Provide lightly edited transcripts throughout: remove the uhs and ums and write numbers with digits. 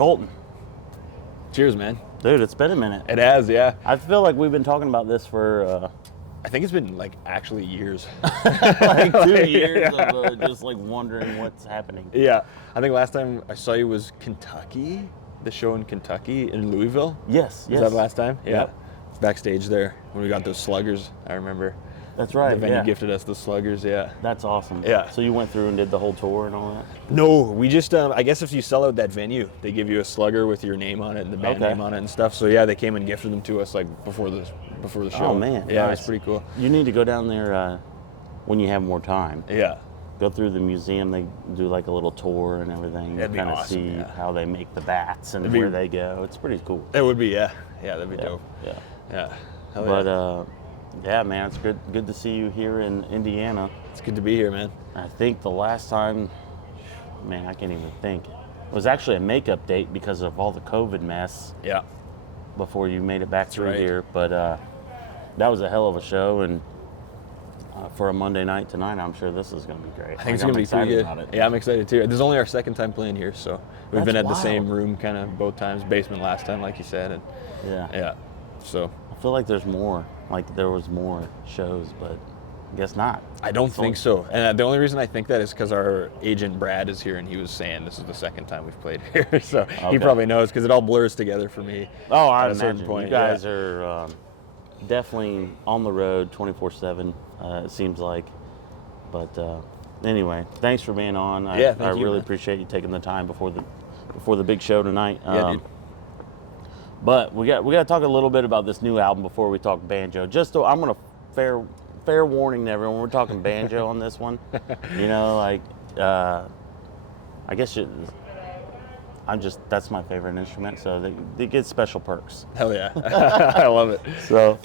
Colton. Cheers, man. Dude, it's been a minute. It has, yeah. I feel like we've been talking about this for I think it's been like actually years. like 2 years of just like wondering what's happening. Yeah. I think last time I saw you was Kentucky, the show in Kentucky in Louisville. Yes. Was that last time? Yeah. Yep. Backstage there when we got those sluggers, I remember. That's right. The venue yeah. gifted us the sluggers, yeah. That's awesome. Yeah. So you went through and did the whole tour and all that? No, we just, I guess if you sell out that venue, they give you a slugger with your name on it and the band name on it and stuff. So yeah, they came and gifted them to us like before the show. Oh man. Yeah, nice. It's pretty cool. You need to go down there when you have more time. Yeah. Go through the museum. They do like a little tour and everything. That'd be kind of awesome, see how they make the bats and where they go. It's pretty cool. It would be, yeah. Yeah, that'd be dope. Yeah. Yeah. Hell But yeah, man, it's good to see you here in Indiana. It's good to be here, man. I think the last time, man, I can't even think. It was actually a makeup date because of all the COVID mess. Yeah. Before you made it back through right. here, but that was a hell of a show, and for a Monday night tonight, I'm sure this is going to be great. I think it's going to be pretty good. Yeah, I'm excited too. This is only our second time playing here, so we've been at the same room kind of both times, basement last time, like you said, and yeah. So I feel like there's more. Like there was more shows, but I guess not. I don't think so. And the only reason I think that is because our agent Brad is here, and he was saying this is the second time we've played here, so he probably knows because it all blurs together for me. Oh, I at a imagine. certain point. You guys are definitely on the road 24/7. It seems like. But anyway, thanks for being on. I really appreciate you taking the time before the big show tonight. Dude. But we got to talk a little bit about this new album before we talk Banjo. Just so I'm gonna fair warning to everyone, we're talking Banjo on this one. You know, like I guess that's my favorite instrument, so they get special perks. Hell yeah, I love it. So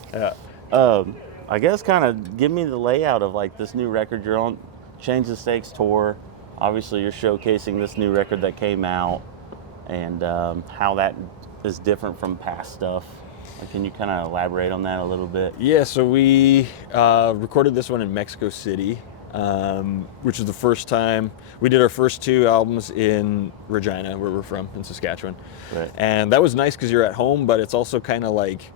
I guess kind of give me the layout of like this new record you're on, Change the Stakes tour. Obviously, you're showcasing this new record that came out, and how that is different from past stuff. Can you kind of elaborate on that a little bit? Yeah, so we recorded this one in Mexico City, which is the first time. We did our first two albums in Regina, where we're from, in Saskatchewan. Right. And that was nice because you're at home, but it's also kind of like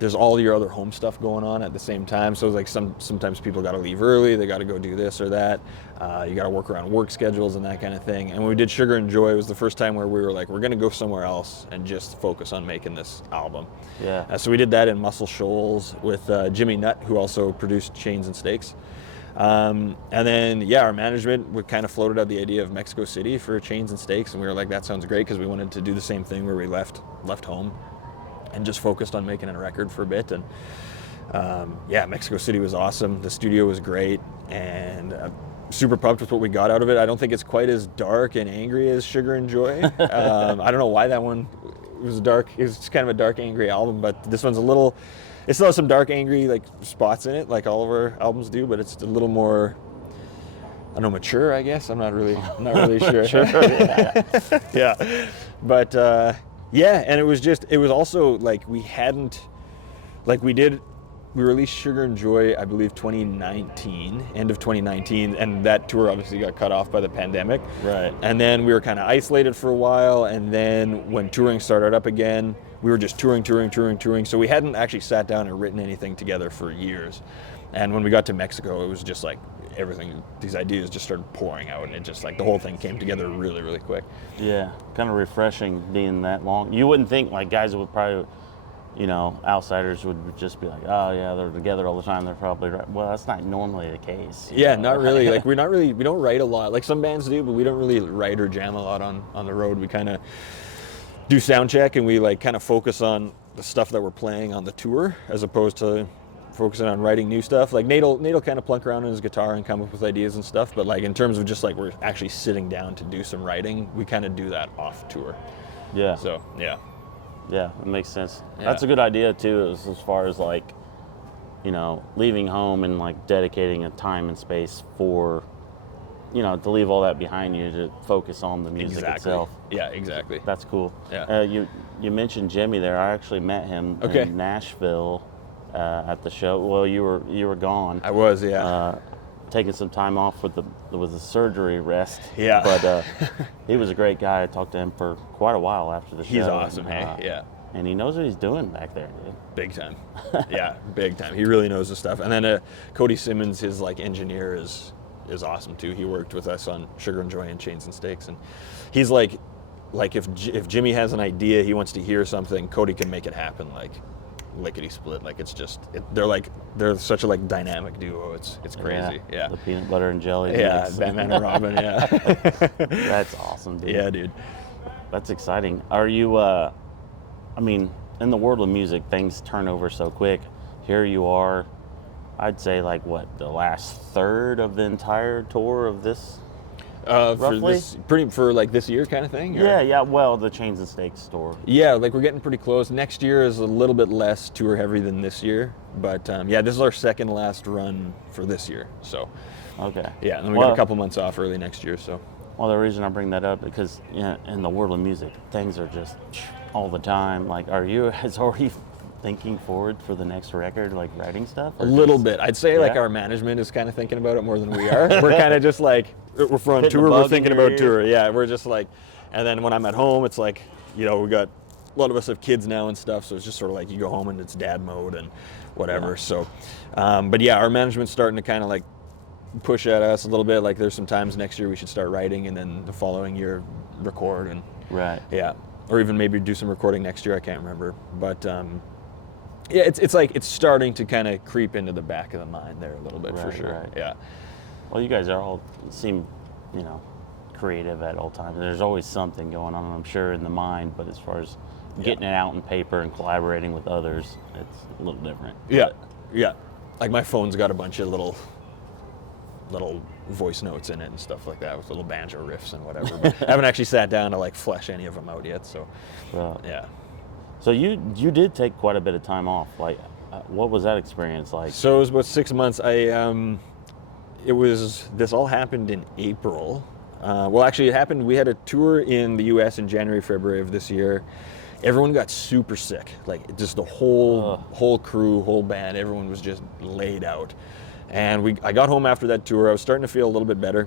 there's all your other home stuff going on at the same time. So like sometimes people got to leave early, they got to go do this or that. You got to work around work schedules and that kind of thing. And when we did Sugar and Joy, it was the first time where we were like, we're going to go somewhere else and just focus on making this album. Yeah. So we did that in Muscle Shoals with Jimmy Nutt, who also produced Chains and Stakes. And then, our management would kind of floated out the idea of Mexico City for Chains and Stakes. And we were like, that sounds great, because we wanted to do the same thing where we left home and just focused on making a record for a bit. And Mexico City was awesome. The studio was great, and I'm super pumped with what we got out of it. I don't think it's quite as dark and angry as Sugar and Joy. I don't know why that one was dark. It's kind of a dark, angry album, but this one's it still has some dark, angry like spots in it, like all of our albums do, but it's a little more, I don't know, mature, I guess. I'm not really sure. Sure. Yeah. But and it was also like we released Sugar and Joy, I believe, end of 2019, and that tour obviously got cut off by the pandemic. Right. And then we were kind of isolated for a while, and then when touring started up again, we were just touring. So we hadn't actually sat down and written anything together for years. And when we got to Mexico, it was just like everything, these ideas just started pouring out, and it just like the whole thing came together really, really quick. Yeah, kind of refreshing being that long. You wouldn't think like guys would probably, outsiders would just be like, oh yeah, they're together all the time, they're probably right. Well, that's not normally the case. Yeah, not really. Like we don't write a lot. Like some bands do, but we don't really write or jam a lot on the road. We kind of do sound check, and we like kind of focus on the stuff that we're playing on the tour as opposed to focusing on writing new stuff. Like Nate'll kind of plunk around on his guitar and come up with ideas and stuff, but like in terms of just like we're actually sitting down to do some writing, we kind of do that off tour. Yeah. So yeah, it makes sense. Yeah. That's a good idea too, as far as like leaving home and like dedicating a time and space for to leave all that behind you to focus on the music itself. Yeah, exactly. That's cool. Yeah. You mentioned Jimmy there. I actually met him in Nashville at the show. Well, you were gone. I was, yeah. taking some time off with the surgery rest. Yeah. But he was a great guy. I talked to him for quite a while after the show. He's awesome, and, hey? Yeah. And he knows what he's doing back there, dude. Big time. Yeah, big time. He really knows the stuff. And then Cody Simmons, his like engineer, is awesome too. He worked with us on Sugar and Joy and Chains and Steaks, and he's like if Jimmy has an idea, he wants to hear something, Cody can make it happen like lickety split. Like it's just they're such a like dynamic duo. It's crazy. Yeah. The peanut butter and jelly. Yeah, mix. Batman and Robin. Yeah. That's awesome, dude. Yeah, dude. That's exciting. Are you? I mean, in the world of music, things turn over so quick. Here you are. I'd say like what, the last third of the entire tour of this. Roughly? For like this year kind of thing? Or? Yeah. Well, the Chains and Steaks tour. Yeah, like we're getting pretty close. Next year is a little bit less tour heavy than this year, but yeah, this is our second last run for this year. So, okay. Yeah, and then we got a couple months off early next year. So. Well, the reason I bring that up because in the world of music, things are just all the time. Like, are you already thinking forward for the next record, like writing stuff? A little bit. I'd say like our management is kind of thinking about it more than we are. We're kind of just like, we're on tour, we're thinking about tour. Yeah, we're just like, and then when I'm at home, it's like, we got, a lot of us have kids now and stuff, so it's just sort of like you go home and it's dad mode and whatever. Yeah. So, but yeah, our management's starting to kind of like push at us a little bit. Like there's some times next year we should start writing and then the following year record and right. Yeah, or even maybe do some recording next year. I can't remember, but yeah, it's like it's starting to kind of creep into the back of the mind there a little bit for sure. Right. Yeah. Well, you guys seem, creative at all times. There's always something going on, I'm sure, in the mind. But as far as getting it out in paper and collaborating with others, it's a little different. Yeah. Yeah. Like my phone's got a bunch of little voice notes in it and stuff like that with little banjo riffs and whatever. But I haven't actually sat down to like flesh any of them out yet. So, yeah. So you did take quite a bit of time off. Like, what was that experience like? So it was about 6 months. This all happened in April. Well, actually, it happened. We had a tour in the U.S. in January, February of this year. Everyone got super sick. Like just the whole crew, whole band. Everyone was just laid out. And I got home after that tour. I was starting to feel a little bit better.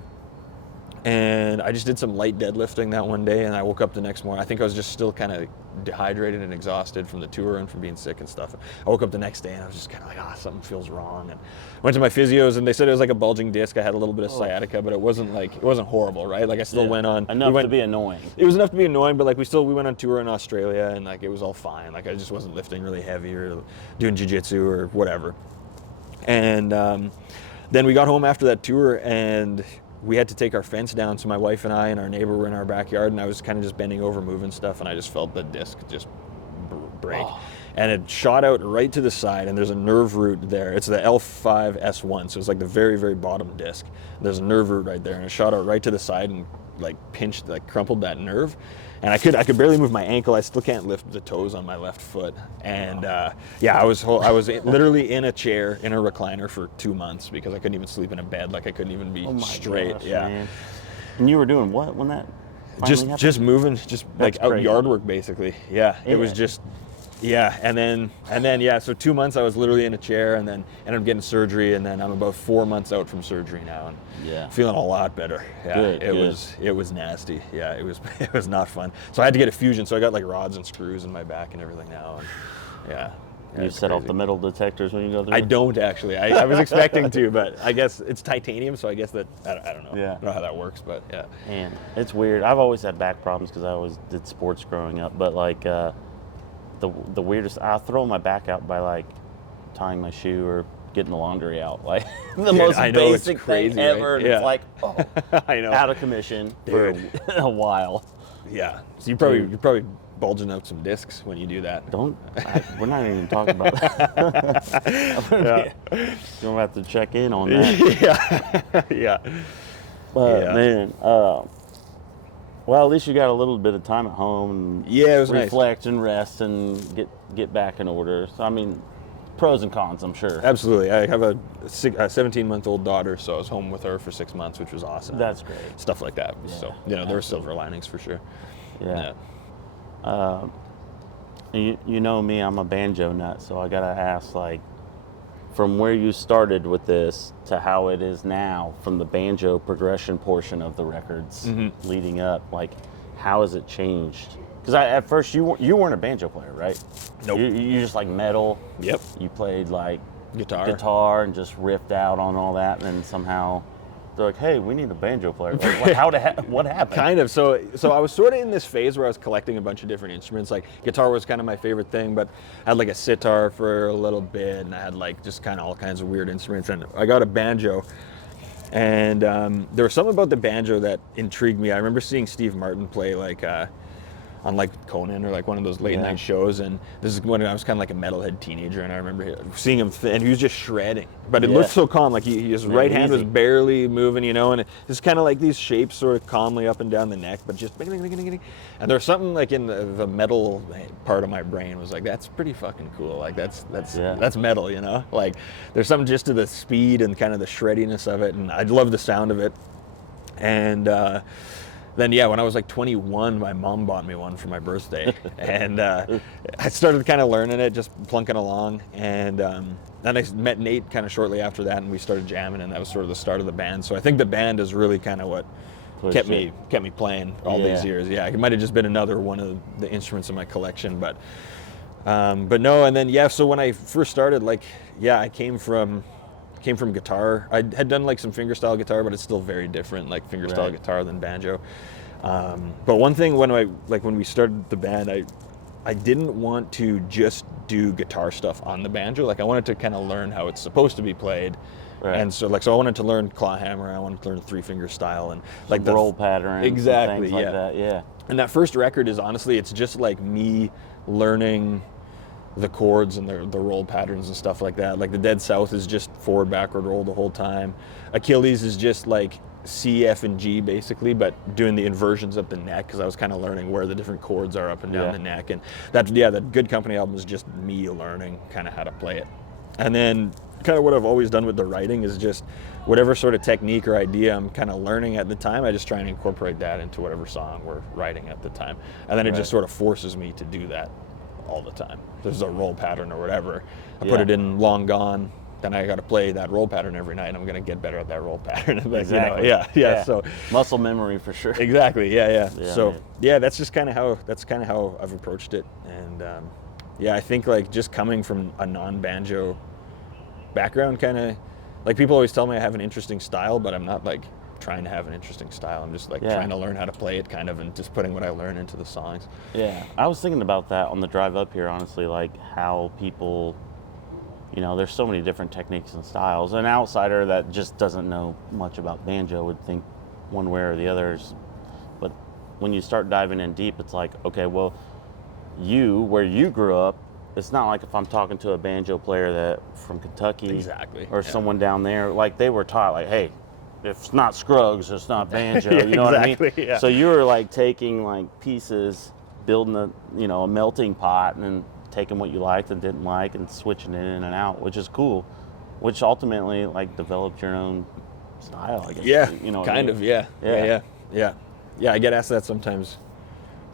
And I just did some light deadlifting that one day, and I woke up the next morning. I think I was just still kind of dehydrated and exhausted from the tour and from being sick and stuff. I woke up the next day, and I was just kind of like, something feels wrong. And went to my physios, and they said it was like a bulging disc. I had a little bit of sciatica, but it wasn't horrible, right? Like I still went on. Enough to be annoying. It was enough to be annoying, but like we went on tour in Australia, and like it was all fine. Like I just wasn't lifting really heavy or doing jiu-jitsu or whatever. And then we got home after that tour, and we had to take our fence down, so my wife and I and our neighbor were in our backyard, and I was kind of just bending over moving stuff, and I just felt the disc just break. And it shot out right to the side, and there's a nerve root there. It's the L5S1, so it's like the very, very bottom disc. There's a nerve root right there, and it shot out right to the side and like pinched, like crumpled that nerve. And I could barely move my ankle. I still can't lift the toes on my left foot. And I was literally in a chair in a recliner for 2 months because I couldn't even sleep in a bed. Like I couldn't even be straight. Gosh, man. And you were doing what when that? Just moving, just like out yard work basically. Yeah, it was just. Yeah, and then so 2 months I was literally in a chair, and then ended up getting surgery, and then I'm about 4 months out from surgery now, and feeling a lot better. Yeah, it was nasty. Yeah, it was not fun. So I had to get a fusion. So I got like rods and screws in my back and everything now. And you set off the metal detectors when you go through? I don't actually. I was expecting to, but I guess it's titanium, so I guess that I don't know. Yeah. I don't know how that works, but yeah. Man, it's weird. I've always had back problems because I always did sports growing up, but like. The weirdest, I'll throw my back out by like tying my shoe or getting the laundry out. Like the most basic thing ever. Right? And it's like, I know. Out of commission for a while. Yeah. So you're probably bulging out some discs when you do that. We're not even talking about that. You're gonna have to check in on that. Yeah. But man, well, at least you got a little bit of time at home and it was reflect and rest and get back in order. So, I mean, pros and cons, I'm sure. Absolutely. I have a 17-month-old daughter, so I was home with her for 6 months, which was awesome. That's great. Stuff like that. Yeah, so, there were silver linings for sure. Yeah. You know me, I'm a banjo nut, so I got to ask, like, from where you started with this to how it is now, from the banjo progression portion of the records leading up, like how has it changed? Because at first you weren't a banjo player, right? Nope. You just like metal. Yep. You played like Guitar and just riffed out on all that, and then somehow they're like, "Hey, we need a banjo player." Like, what happened? Kind of. So I was sort of in this phase where I was collecting a bunch of different instruments. Like guitar was kind of my favorite thing, but I had like a sitar for a little bit, and I had like just kind of all kinds of weird instruments. And I got a banjo, and there was something about the banjo that intrigued me. I remember seeing Steve Martin play like on like Conan or like one of those late night shows, and this is when I was kind of like a metalhead teenager, and I remember seeing him and he was just shredding, but it looked so calm, like his right hand was barely moving, you know, and it's kind of like these shapes sort of calmly up and down the neck, but just and there's something like in the metal part of my brain was like, that's pretty fucking cool, like that's metal, you know, like there's something just to the speed and kind of the shreddiness of it, and I love the sound of it. And then when I was like 21, my mom bought me one for my birthday, and I started kind of learning it, just plunking along, and then I met Nate kind of shortly after that, and we started jamming, and that was sort of the start of the band. So I think the band is really kind of what kept me playing all these years. Yeah, it might have just been another one of the instruments in my collection, but no. And then so when I first started, like I came from guitar. I had done like some fingerstyle guitar, but it's still very different, like fingerstyle guitar than banjo. But one thing when we started the band, I didn't want to just do guitar stuff on the banjo. Like I wanted to kind of learn how it's supposed to be played. Right. And so I wanted to learn claw hammer, I wanted to learn 3-finger style, and like the roll pattern. Exactly. Things like that. Yeah. And that first record is honestly, it's just like me learning the chords and the roll patterns and stuff like that. Like the Dead South is just forward, backward roll the whole time. Achilles is just like C, F, and G basically, but doing the inversions up the neck, because I was kind of learning where the different chords are up and down the neck. And that Good Company album is just me learning kind of how to play it. And then kind of what I've always done with the writing is just whatever sort of technique or idea I'm kind of learning at the time, I just try and incorporate that into whatever song we're writing at the time. And then it just sort of forces me to do that all the time. There's a roll pattern or whatever. I put it in Long Gone, then I got to play that roll pattern every night, and I'm going to get better at that roll pattern. Exactly. Yeah. So muscle memory for sure. Exactly. Yeah. So that's just kind of how I've approached it. And I think like just coming from a non-banjo background, kind of like people always tell me I have an interesting style, but I'm not like trying to have an interesting style. I'm just like trying to learn how to play it kind of, and just putting what I learn into the songs. Yeah, I was thinking about that on the drive up here, honestly, like how people, you know, there's so many different techniques and styles. An outsider that just doesn't know much about banjo would think one way or the others. But when you start diving in deep, it's like, okay, well, where you grew up, it's not like if I'm talking to a banjo player that from Kentucky or someone down there, like they were taught like, hey, if it's not Scruggs, it's not banjo. You know what I mean? Yeah. So you were like taking like pieces, building a melting pot, and then taking what you liked and didn't like and switching it in and out, which is cool, which ultimately like developed your own style, I guess. Yeah, you know, kind of. Yeah. I get asked that sometimes.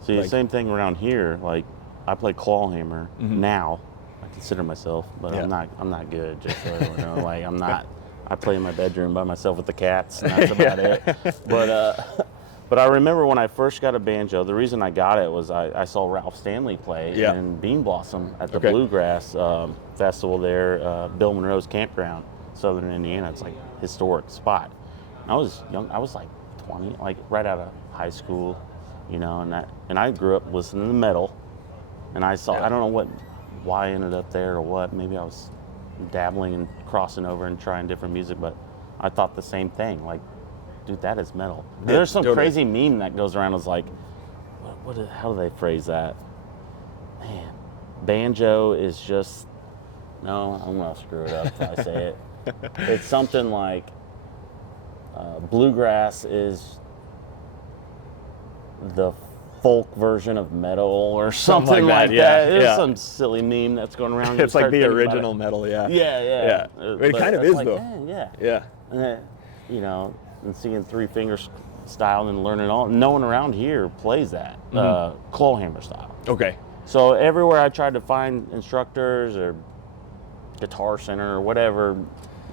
See, the same thing around here. Like I play claw hammer now. I consider myself, but I'm not good. Just so everyone knows. Like I'm not. I play in my bedroom by myself with the cats, and that's about it. But I remember when I first got a banjo, the reason I got it was I saw Ralph Stanley play in Bean Blossom at the Bluegrass Festival there, Bill Monroe's campground, Southern Indiana. It's like a historic spot. And I was young. I was like 20, like right out of high school, you know, and I grew up listening to metal, and I saw, I don't know why I ended up there or what. Maybe I was dabbling and crossing over and trying different music, but I thought the same thing, like, dude, that is metal. There's some crazy meme that goes around, is like, how do they phrase that? Man, banjo is just, no, I'm gonna screw it up if I say it. It's something like bluegrass is the folk version of metal or something like that. There's some silly meme that's going around. It's like the original metal, Yeah. It kind of is, like, though. Yeah. And then, you know, and seeing 3-finger style and learning all. No one around here plays that claw hammer style. Okay. So everywhere I tried to find instructors or Guitar Center or whatever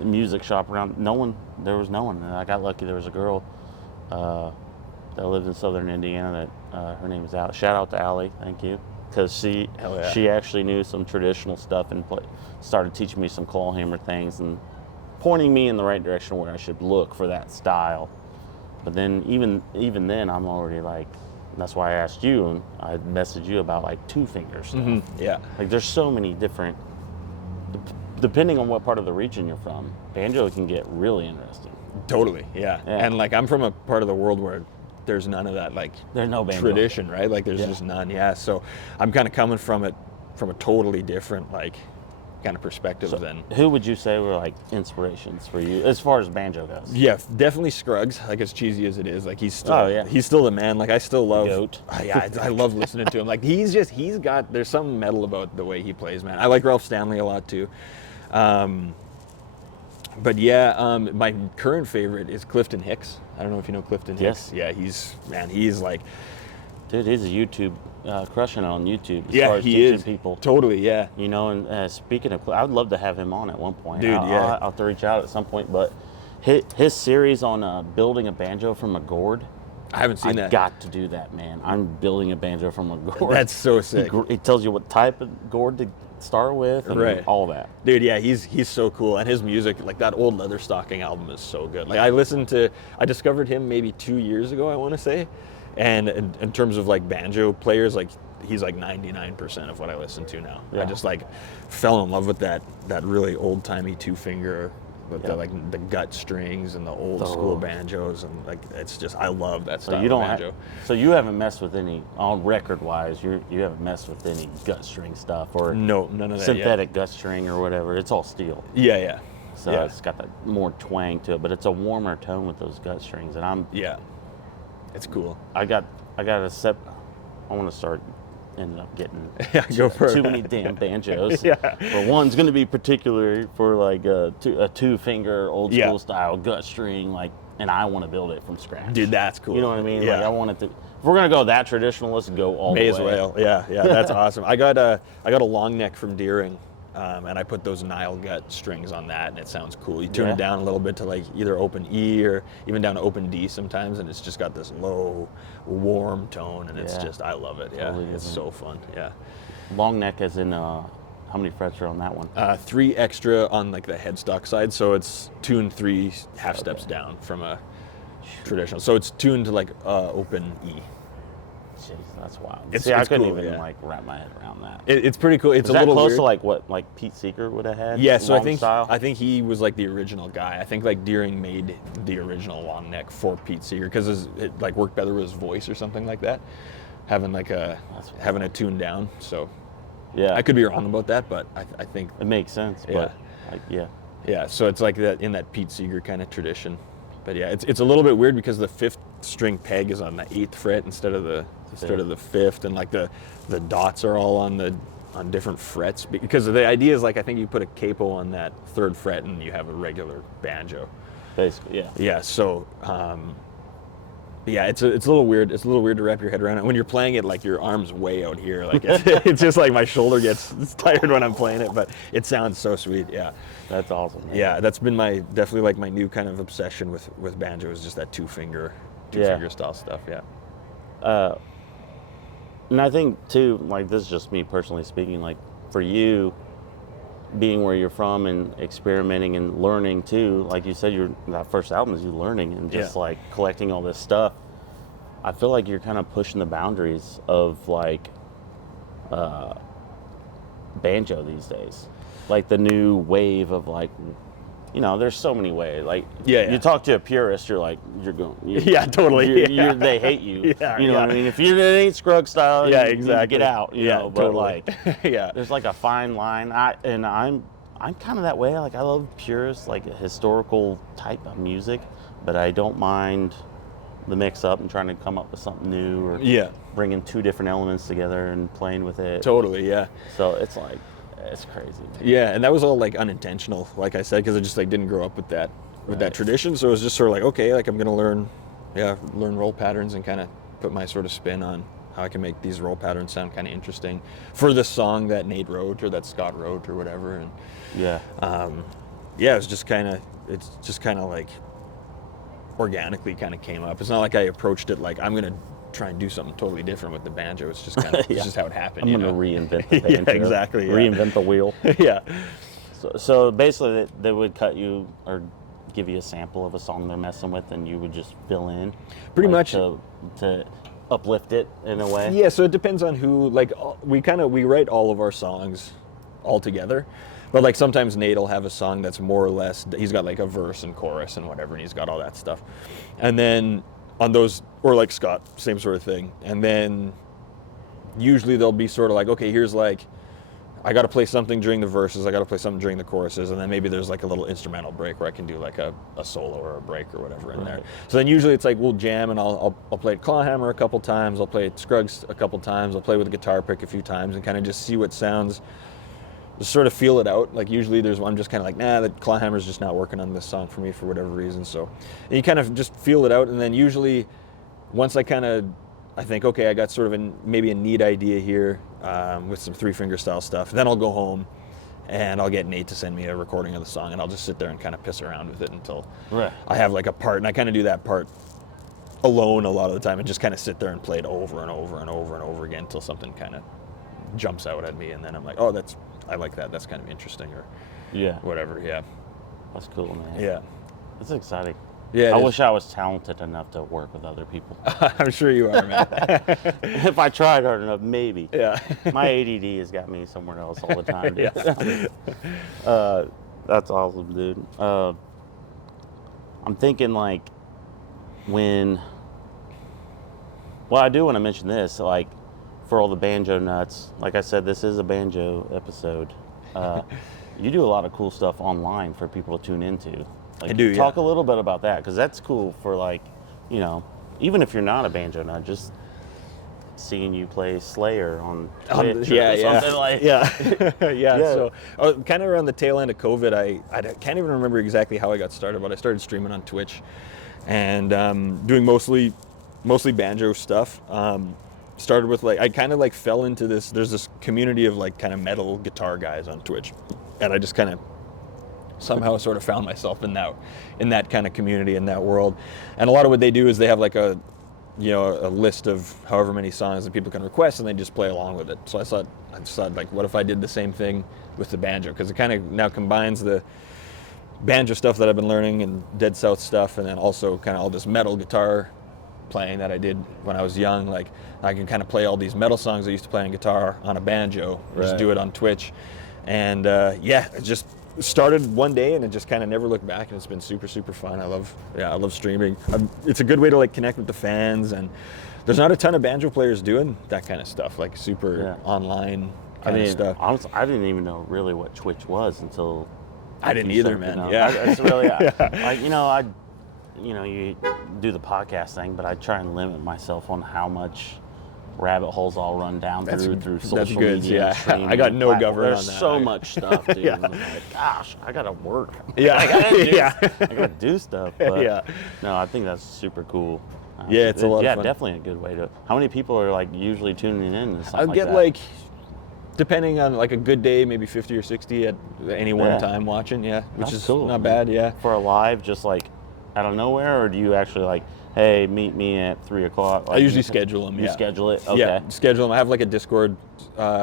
music shop around. There was no one. And I got lucky. There was a girl that lived in southern Indiana that her name is Allie. Shout out to Allie, thank you, because she actually knew some traditional stuff and started teaching me some claw hammer things and pointing me in the right direction where I should look for that style. But then even then, I'm already like, that's why I asked you and I messaged you about like two finger stuff. Mm-hmm. Yeah. Like there's so many different, depending on what part of the region you're from, banjo can get really interesting. Totally, yeah. And like I'm from a part of the world where there's none of that like there's no banjo tradition, right? Like there's just none. Yeah. So I'm kind of coming from it from a totally different like kind of perspective than. Who would you say were like inspirations for you as far as banjo goes? Yeah, definitely Scruggs. Like as cheesy as it is, like he's still the man. Like I still love. Goat. I love listening to him. Like he's got there's something metal about the way he plays, man. I like Ralph Stanley a lot too. But yeah, my current favorite is Clifton Hicks. I don't know if you know Clifton Hicks. Yeah, he's like, dude, he's a YouTube crushing it on YouTube as yeah, far as he teaching is people. Totally, yeah. You know, and speaking of, I would love to have him on at one point. Dude, I'll have to reach out at some point. But his series on building a banjo from a gourd. I haven't seen that. I got to do that, man. I'm building a banjo from a gourd. That's so sick. He tells you what type of gourd to start with and all that. Dude, yeah, he's so cool. And his music, like that old Leather Stocking album is so good. Like I discovered him maybe 2 years ago, I want to say. And in terms of like banjo players, like he's like 99% of what I listen to now. Yeah. I just like fell in love with that really old timey two finger with the gut strings and the old school banjos, and like it's just I love that style of banjo. So you haven't messed with any on record wise. You haven't messed with any gut string stuff or no, none of that synthetic gut string or whatever. It's all steel. Yeah. So it's got that more twang to it, but it's a warmer tone with those gut strings, and it's cool. I got a set. I want to start. Ended up getting too many damn banjos. But one's going to be particular for like a two-finger old school style gut string, like, and I want to build it from scratch. Dude, that's cool. You know what I mean? Yeah. Like I want it to. If we're going to go that traditional, let's go all the way. May as well. Yeah, that's awesome. I got a long neck from Deering. And I put those Nile gut strings on that, and it sounds cool. You tune it down a little bit to like either open E or even down to open D sometimes, and it's just got this low, warm tone, and it's just, I love it. Totally it's so fun. Yeah. Long neck as in, how many frets are on that one? 3 extra on like the headstock side, so it's tuned 3 half steps down from a traditional. So it's tuned to like open E. Jeez, that's wild. It's I couldn't cool, even like wrap my head around that. It's pretty cool. It's a little close weird. to like what like Pete Seeger would have had. Yeah, so style? I think he was like the original guy. I think like Deering made the original long neck for Pete Seeger because it like worked better with his voice or something like that. Having it tuned down. So I could be wrong about that, but I think it makes sense. But yeah. So it's like that in that Pete Seeger kind of tradition. But yeah, it's a little bit weird because the 5th string peg is on the 8th fret instead of the 5th, and like the dots are all on different frets because the idea is like I think you put a capo on that 3rd fret and you have a regular banjo. Basically, yeah. So it's a little weird. It's a little weird to wrap your head around it when you're playing it. Like your arm's way out here. Like it's just like my shoulder gets tired when I'm playing it, but it sounds so sweet. Yeah, that's awesome. Man. Yeah, that's been definitely like my new kind of obsession with banjo is just that two finger style stuff. Yeah. And I think too, like this is just me personally speaking. Like for you, being where you're from and experimenting and learning too, like you said, that first album is you learning and just like collecting all this stuff. I feel like you're kind of pushing the boundaries of like banjo these days, like the new wave of like, you know, there's so many ways. Like you talk to a purist, you're like totally. They hate you. You know what I mean? If it ain't Scruggs style, exactly. Get out. You know, but totally. like there's like a fine line. I'm kind of that way. Like I love purist, like a historical type of music, but I don't mind the mix up and trying to come up with something new or bringing 2 different elements together and playing with it. Totally, yeah. So it's like. It's crazy. Man. Yeah, and that was all like unintentional, like I said, because I just like didn't grow up with that tradition. So it was just sort of like, okay, like I'm gonna learn roll patterns and kind of put my sort of spin on how I can make these roll patterns sound kind of interesting for the song that Nate wrote or that Scott wrote or whatever. And Yeah. it's just kind of like organically kind of came up. It's not like I approached it like I'm gonna try and do something totally different with the banjo. It's just kind of it's just how it happened. I'm gonna reinvent the banjo. Yeah, exactly. Yeah. Reinvent the wheel. Yeah. So basically, they would cut you or give you a sample of a song they're messing with, and you would just fill in. Pretty like, much to uplift it in a way. Yeah. So it depends on who. Like we write all of our songs all together. But like sometimes Nate will have a song that's more or less, he's got like a verse and chorus and whatever, and he's got all that stuff. And then on those, or like Scott, same sort of thing. And then usually they'll be sort of like, okay, here's like, I got to play something during the verses, I got to play something during the choruses, and then maybe there's like a little instrumental break where I can do like a solo or a break or whatever in there. So then usually it's like we'll jam, and I'll play Clawhammer a couple times, I'll play Scruggs a couple times, I'll play with a guitar pick a few times, and kind of just see what sounds. Just sort of feel it out. Like usually I'm just kind of like, nah, the Clawhammer's just not working on this song for me for whatever reason. So and you kind of just feel it out, and then usually once I think, okay, I got sort of maybe a neat idea here with some 3-finger style stuff, then I'll go home and I'll get Nate to send me a recording of the song, and I'll just sit there and kind of piss around with it until I have like a part, and I kind of do that part alone a lot of the time and just kind of sit there and play it over and over and over and over again until something kind of jumps out at me, and then I'm like, oh, I like that. That's kind of interesting, or whatever. Yeah, that's cool, man. Yeah, it's exciting. Yeah, I wish I was talented enough to work with other people. I'm sure you are, man. If I tried hard enough, maybe. Yeah. My ADD has got me somewhere else all the time, dude. Yeah. That's awesome, dude. I'm thinking like well, I do want to mention this, like, for all the banjo nuts, like I said, this is a banjo episode. You do a lot of cool stuff online for people to tune into. Like, I do. Talk a little bit about that, because that's cool for, like, you know, even if you're not a banjo nut, just seeing you play Slayer on Twitch or something like. Yeah. So kind of around the tail end of COVID, I can't even remember exactly how I got started, but I started streaming on Twitch and doing mostly banjo stuff. Started with like, I kind of like fell into this, there's this community of like kind of metal guitar guys on Twitch, and I just kind of somehow sort of found myself in that kind of community, in that world. And a lot of what they do is they have like a list of however many songs that people can request, and they just play along with it. So I just thought like, what if I did the same thing with the banjo? Because it kind of now combines the banjo stuff that I've been learning and Dead South stuff, and then also kind of all this metal guitar playing that I did when I was young. Like, I can kind of play all these metal songs I used to play on guitar on a banjo, just do it on Twitch. And it just started one day, and it just kind of never looked back, and it's been super, super fun. I love streaming. It's a good way to like connect with the fans, and there's not a ton of banjo players doing that kind of stuff, like super online kind of stuff. Honestly, I didn't even know really what Twitch was until I didn't either, man. It's really you do the podcast thing, but I try and limit myself on how much rabbit holes I'll run down through social media. Yeah, I got no government on that. There's so much stuff, dude. And I'm like, gosh, I gotta work. Yeah, I gotta do stuff. But no, I think that's super cool. It's a lot of fun. Yeah, definitely a good way to. How many people are like usually tuning in? I'll get like, depending on like a good day, maybe 50 or 60 at any one time watching. Yeah, which that's is cool, not bad. Yeah. For a live, just like out of nowhere, or do you actually like, hey, meet me at 3 o'clock? Like, I usually schedule them. You schedule it? Okay. Yeah, schedule them. I have like a Discord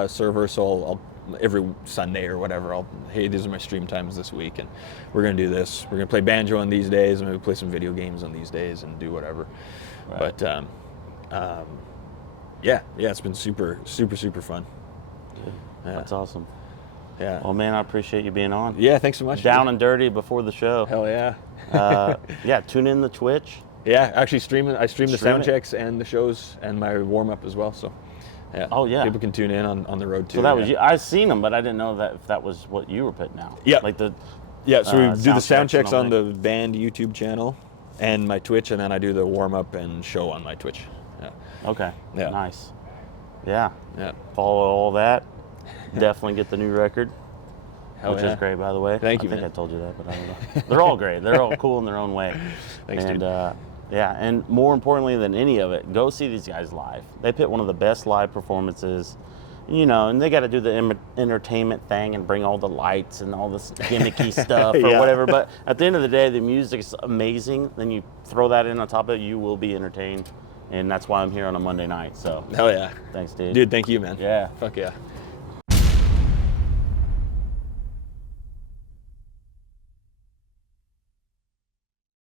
server, so I'll every Sunday or whatever, hey, these are my stream times this week, and we're gonna do this. We're gonna play banjo on these days, and maybe play some video games on these days, and do whatever. Right. But it's been super, super, super fun. Yeah. That's awesome. Yeah. Well, man, I appreciate you being on. Yeah, thanks so much. Down and dirty before the show. Hell yeah. Tune in the Twitch. Yeah, actually I stream the sound checks and the shows and my warm up as well. So, yeah. Oh yeah. People can tune in on the road too. So that was you. I've seen them, but I didn't know if that was what you were putting out. Yeah. Like the. Yeah. So we do the sound checks on the band YouTube channel, and my Twitch, and then I do the warm up and show on my Twitch. Yeah. Okay. Yeah. Nice. Yeah. Yeah. Follow all that. Definitely get the new record. Which is great, by the way. Thank you, I think man. I told you that, but I don't know. They're all great. They're all cool in their own way. Thanks, and dude. Yeah, and more importantly than any of it, go see these guys live. They put one of the best live performances, you know, and they got to do the entertainment thing and bring all the lights and all this gimmicky stuff or Yeah. whatever. But at the end of the day, the music is amazing. Then you throw that in on top of it, you will be entertained. And that's why I'm here on a Monday night. So Hell yeah. thanks, dude. Dude, thank you, man. Yeah. Fuck yeah.